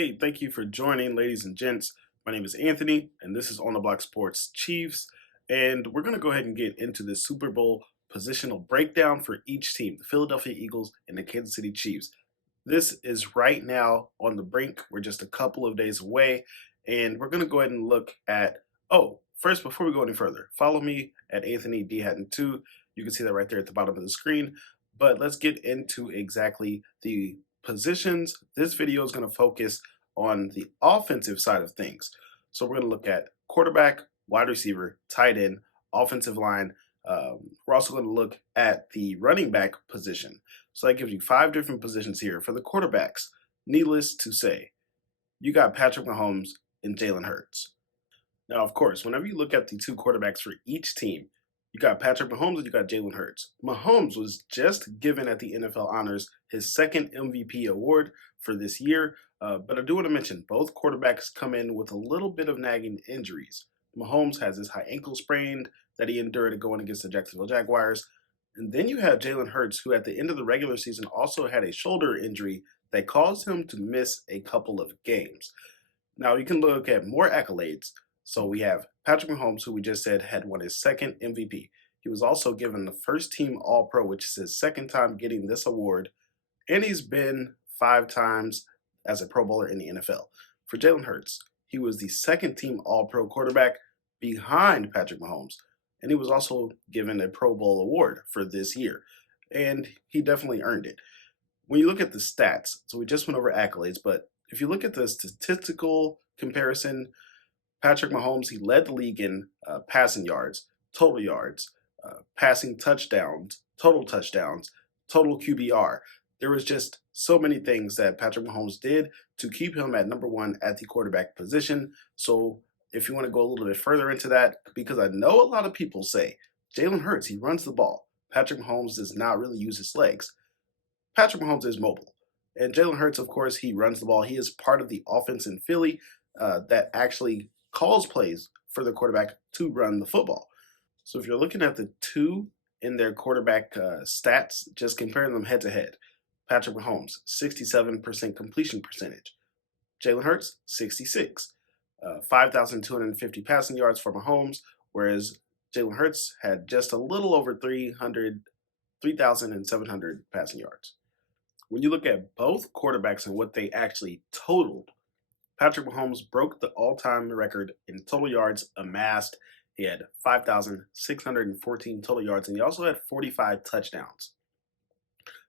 Hey, thank you for joining, ladies and gents. My name is Anthony, and this is On the Block Sports Chiefs. And we're going to go ahead and get into the Super Bowl positional breakdown for each team, the Philadelphia Eagles and the Kansas City Chiefs. This is right now on the brink. We're just a couple of days away, and we're going to go ahead and look at. First, before we go any further, follow me at Anthony D Hatton 2. You can see that right there at the bottom of the screen. But let's get into exactly the positions. This video is going to focus on the offensive side of things. So we're going to look at quarterback, wide receiver, tight end, offensive line. We're also going to look at the running back position. So that gives you 5 different positions here. For the quarterbacks, needless to say, you got Patrick Mahomes and Jalen Hurts. Now, of course, whenever you look at the 2 quarterbacks for each team, you got Patrick Mahomes and you got Jalen Hurts. Mahomes was just given at the NFL Honors his second MVP award for this year, but I do want to mention both quarterbacks come in with a little bit of nagging injuries. Mahomes has his high ankle sprain that he endured going against the Jacksonville Jaguars. And then you have Jalen Hurts, who at the end of the regular season also had a shoulder injury that caused him to miss a couple of games. Now, you can look at more accolades. So we have Patrick Mahomes, who we just said had won his second MVP. He was also given the first team All-Pro, which is his second time getting this award. And he's been 5 times as a Pro Bowler in the NFL. For Jalen Hurts, he was the second team All-Pro quarterback behind Patrick Mahomes. And he was also given a Pro Bowl award for this year. And he definitely earned it. When you look at the stats, so we just went over accolades, but if you look at the statistical comparison, Patrick Mahomes, he led the league in passing yards, passing touchdowns, total QBR. There was just so many things that Patrick Mahomes did to keep him at number 1 at the quarterback position. So if you want to go a little bit further into that, because I know a lot of people say, Jalen Hurts, he runs the ball. Patrick Mahomes does not really use his legs. Patrick Mahomes is mobile. And Jalen Hurts, of course, he runs the ball. He is part of the offense in Philly that actually calls plays for the quarterback to run the football. So if you're looking at the 2 in their quarterback stats, just comparing them head to head, Patrick Mahomes, 67% completion percentage. Jalen Hurts, 66. 5,250 passing yards for Mahomes, whereas Jalen Hurts had just a little over 3,700 passing yards. When you look at both quarterbacks and what they actually totaled, Patrick Mahomes broke the all-time record in total yards amassed. He had 5,614 total yards, and he also had 45 touchdowns.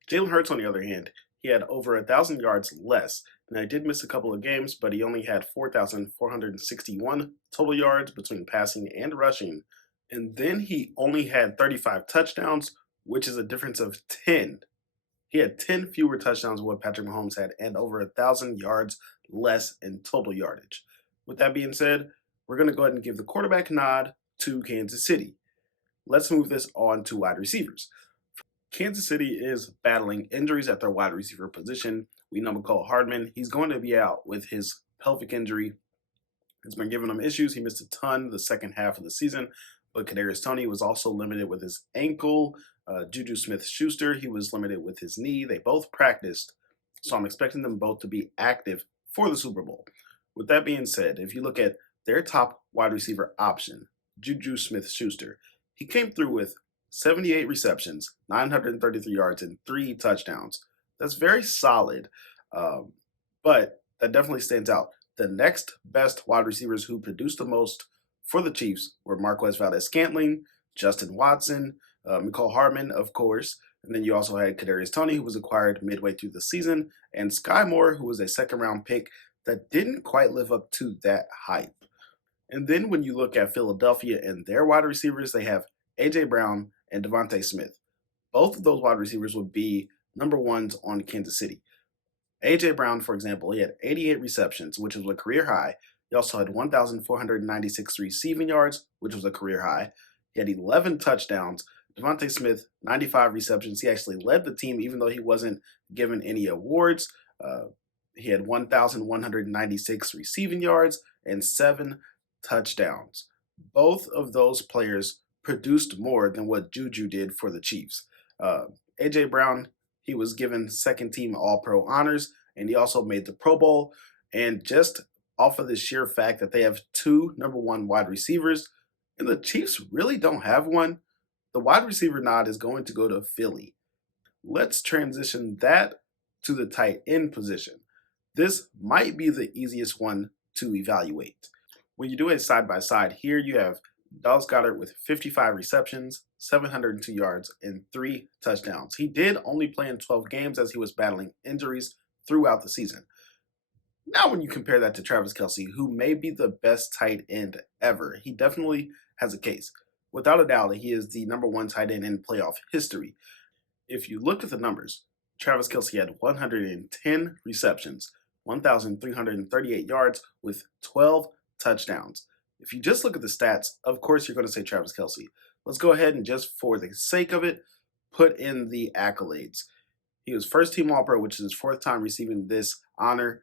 Jalen Hurts, on the other hand, he had over 1,000 yards less. Now, he did miss a couple of games, but he only had 4,461 total yards between passing and rushing. And then he only had 35 touchdowns, which is a difference of 10. He had 10 fewer touchdowns than what Patrick Mahomes had and over 1,000 yards less in total yardage. With that being said, we're going to go ahead and give the quarterback nod to Kansas City. Let's move this on to wide receivers. Kansas City is battling injuries at their wide receiver position. We know McCall Hardman. He's going to be out with his pelvic injury. It's been giving him issues. He missed a ton the second half of the season, but Kadarius Toney was also limited with his ankle. Juju Smith-Schuster, he was limited with his knee. They both practiced, so I'm expecting them both to be active for the Super Bowl. With that being said, if you look at their top wide receiver option, Juju Smith-Schuster, he came through with 78 receptions, 933 yards, and 3 touchdowns. That's very solid, but that definitely stands out. The next best wide receivers who produced the most for the Chiefs were Marquez Valdes-Scantling, Justin Watson, McCall Hardman, of course, and then you also had Kadarius Toney, who was acquired midway through the season, and Sky Moore, who was a second-round pick that didn't quite live up to that hype. And then when you look at Philadelphia and their wide receivers, they have A.J. Brown and Devontae Smith. Both of those wide receivers would be number 1s on Kansas City. A.J. Brown, for example, he had 88 receptions, which was a career high. He also had 1,496 receiving yards, which was a career high. He had 11 touchdowns. Devontae Smith, 95 receptions. He actually led the team, even though he wasn't given any awards. He had 1,196 receiving yards and 7 touchdowns. Both of those players produced more than what Juju did for the Chiefs. A.J. Brown, he was given second team All-Pro honors, and he also made the Pro Bowl. And just off of the sheer fact that they have two number one wide receivers, and the Chiefs really don't have one, the wide receiver nod is going to go to Philly. Let's transition that to the tight end position. This might be the easiest one to evaluate. When you do it side by side, here you have Dallas Goedert with 55 receptions, 702 yards, and 3 touchdowns. He did only play in 12 games as he was battling injuries throughout the season. Now, when you compare that to Travis Kelsey, who may be the best tight end ever, he definitely has a case. Without a doubt, he is the number one tight end in playoff history. If you look at the numbers, Travis Kelsey had 110 receptions, 1,338 yards with 12 touchdowns. If you just look at the stats, of course you're going to say Travis Kelsey. Let's go ahead and just for the sake of it, put in the accolades. He was first team All Pro, which is his fourth time receiving this honor,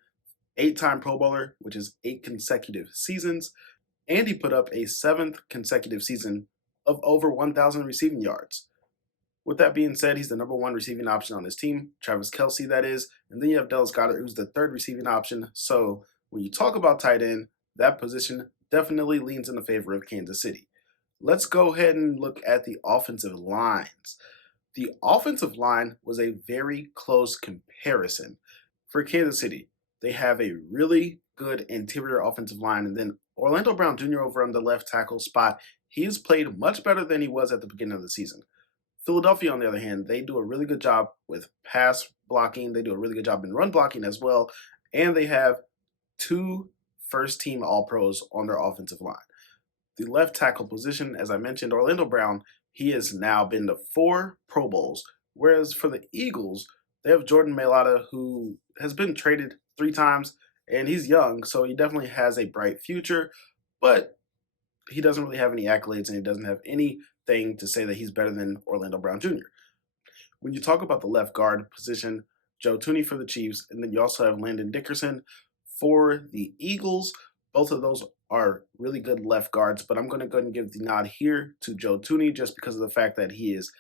8-time Pro Bowler, which is 8 consecutive seasons, and he put up a 7th consecutive season of over 1,000 receiving yards. With that being said, he's the number one receiving option on his team, Travis Kelsey, that is. And then you have Dallas Goedert, who's the third receiving option. So when you talk about tight end, that position definitely leans in the favor of Kansas City. Let's go ahead and look at the offensive lines. The offensive line was a very close comparison. For Kansas City, they have a really good interior offensive line. And then Orlando Brown Jr. over on the left tackle spot, he has played much better than he was at the beginning of the season. Philadelphia, on the other hand, they do a really good job with pass blocking. They do a really good job in run blocking as well. And they have 2 first team All Pros on their offensive line. The left tackle position, as I mentioned, Orlando Brown, he has now been to 4 Pro Bowls. Whereas for the Eagles, they have Jordan Mailata, who has been traded 3 times, and he's young, so he definitely has a bright future. But he doesn't really have any accolades, and he doesn't have anything to say that he's better than Orlando Brown Jr. When you talk about the left guard position, Joe Tooney for the Chiefs, and then you also have Landon Dickerson for the Eagles. Both of those are really good left guards, but I'm going to go ahead and give the nod here to Joe Tooney just because of the fact that he is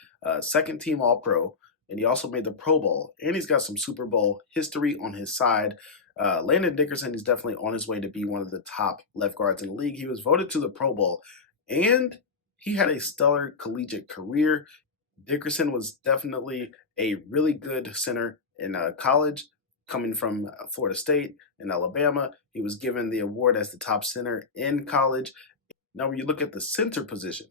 second team All Pro, and he also made the Pro Bowl, and he's got some Super Bowl history on his side. Landon Dickerson is definitely on his way to be one of the top left guards in the league. He was voted to the Pro Bowl, and he had a stellar collegiate career. Dickerson was definitely a really good center in college, coming from Florida State and Alabama. He was given the award as the top center in college. Now, when you look at the center position,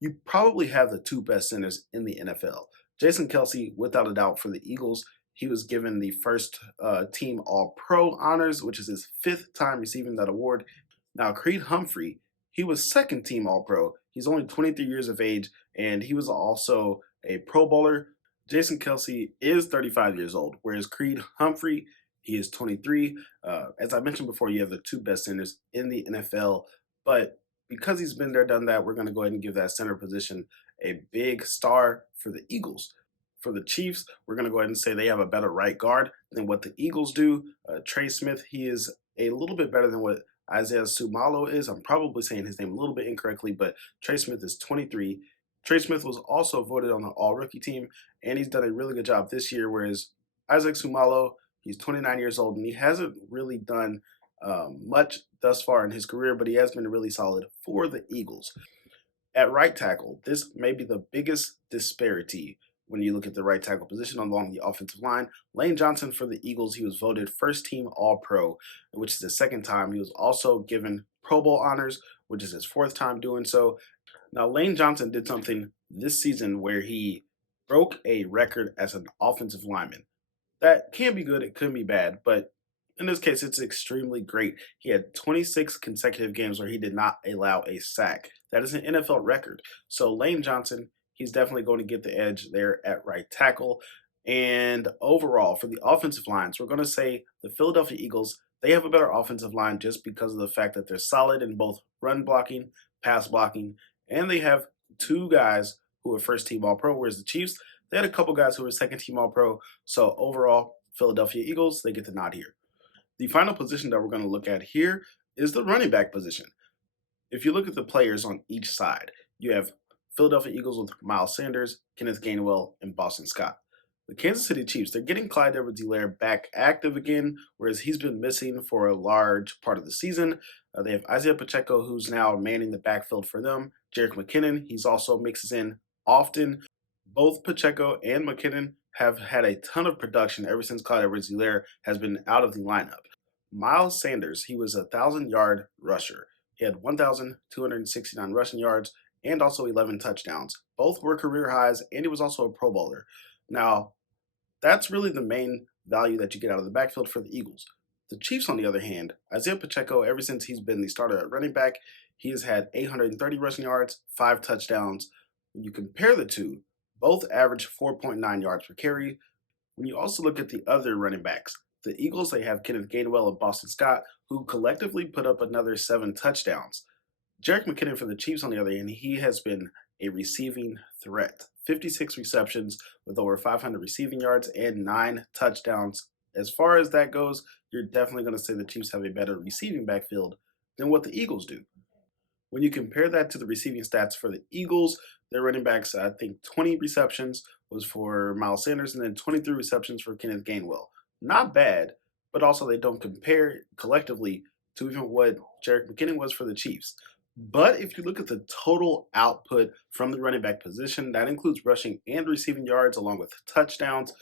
you probably have the 2 best centers in the NFL. Jason Kelsey, without a doubt, for the Eagles, he was given the first team All Pro honors, which is his 5th time receiving that award. Now, Creed Humphrey, he was second team All Pro. He's only 23 years of age, and he was also a Pro Bowler. Jason Kelsey is 35 years old, whereas Creed Humphrey, he is 23. As I mentioned before, you have the 2 best centers in the NFL, but because he's been there, done that, we're going to go ahead and give that center position a big star for the Eagles. For the Chiefs, we're going to go ahead and say they have a better right guard than what the Eagles do. Trey Smith, he is a little bit better than what Isaiah Sumalo is. I'm probably saying his name a little bit incorrectly, but Trey Smith is 23. Trey Smith was also voted on the All-Rookie team, and he's done a really good job this year, whereas Isaac Sumalo, he's 29 years old, and he hasn't really done much thus far in his career, but he has been really solid for the Eagles. At right tackle, this may be the biggest disparity when you look at the right tackle position along the offensive line. Lane Johnson for the Eagles, he was voted first team All Pro, which is his 2nd time. He was also given Pro Bowl honors, which is his 4th time doing so. Now, Lane Johnson did something this season where he broke a record as an offensive lineman. That can be good, it can be bad, but in this case, it's extremely great. He had 26 consecutive games where he did not allow a sack. That is an NFL record. So Lane Johnson, he's definitely going to get the edge there at right tackle. And overall, for the offensive lines, we're going to say the Philadelphia Eagles, they have a better offensive line just because of the fact that they're solid in both run blocking, pass blocking, and they have 2 guys who are first team All Pro, whereas the Chiefs, they had a couple guys who were second team All Pro. So overall, Philadelphia Eagles, they get the nod here. The final position that we're going to look at here is the running back position. If you look at the players on each side, you have Philadelphia Eagles with Miles Sanders, Kenneth Gainwell, and Boston Scott. The Kansas City Chiefs, they're getting Clyde Edwards-Helaire back active again, whereas he's been missing for a large part of the season. They have Isaiah Pacheco, who's now manning the backfield for them. Jerick McKinnon, he's also mixes in often. Both Pacheco and McKinnon have had a ton of production ever since Clyde Edwards-Helaire has been out of the lineup. Miles Sanders, he was a 1,000-yard rusher. He had 1,269 rushing yards and also 11 touchdowns. Both were career highs, and he was also a Pro Bowler. Now, that's really the main value that you get out of the backfield for the Eagles. The Chiefs, on the other hand, Isaiah Pacheco, ever since he's been the starter at running back, he has had 830 rushing yards, 5 touchdowns. When you compare the two, both average 4.9 yards per carry. When you also look at the other running backs, the Eagles, they have Kenneth Gainwell and Boston Scott, who collectively put up another 7 touchdowns. Jerick McKinnon for the Chiefs, on the other hand, he has been a receiving threat. 56 receptions with over 500 receiving yards and 9 touchdowns. As far as that goes, you're definitely going to say the Chiefs have a better receiving backfield than what the Eagles do. When you compare that to the receiving stats for the Eagles, their running backs, I think 20 receptions was for Miles Sanders and then 23 receptions for Kenneth Gainwell. Not bad, but also they don't compare collectively to even what Jerick McKinnon was for the Chiefs. But if you look at the total output from the running back position, that includes rushing and receiving yards along with touchdowns.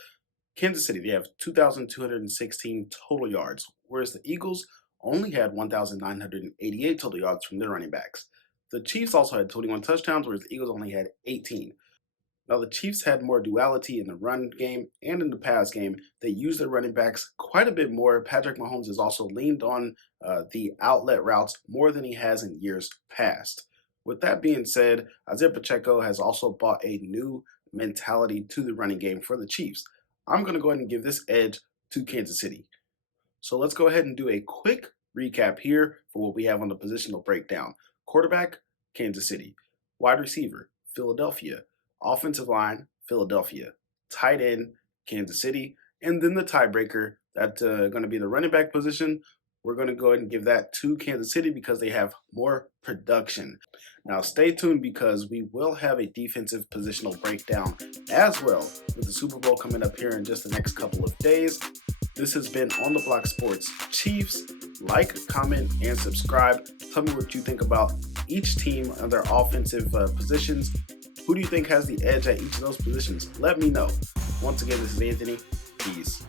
Kansas City, they have 2,216 total yards, whereas the Eagles only had 1,988 total yards from their running backs. The Chiefs also had 21 touchdowns, whereas the Eagles only had 18. Now, the Chiefs had more duality in the run game and in the pass game. They used their running backs quite a bit more. Patrick Mahomes has also leaned on the outlet routes more than he has in years past. With that being said, Isaiah Pacheco has also brought a new mentality to the running game for the Chiefs. I'm going to go ahead and give this edge to Kansas City. So let's go ahead and do a quick recap here for what we have on the positional breakdown. Quarterback, Kansas City. Wide receiver, Philadelphia. Offensive line, Philadelphia. Tight end, Kansas City. And then the tiebreaker, that's going to be the running back position. We're going to go ahead and give that to Kansas City because they have more production. Now stay tuned because we will have a defensive positional breakdown as well with the Super Bowl coming up here in just the next couple of days. This has been On the Block Sports Chiefs. Like, comment, and subscribe. Tell me what you think about each team and their offensive positions. Who do you think has the edge at each of those positions? Let me know. Once again, this is Anthony. Peace.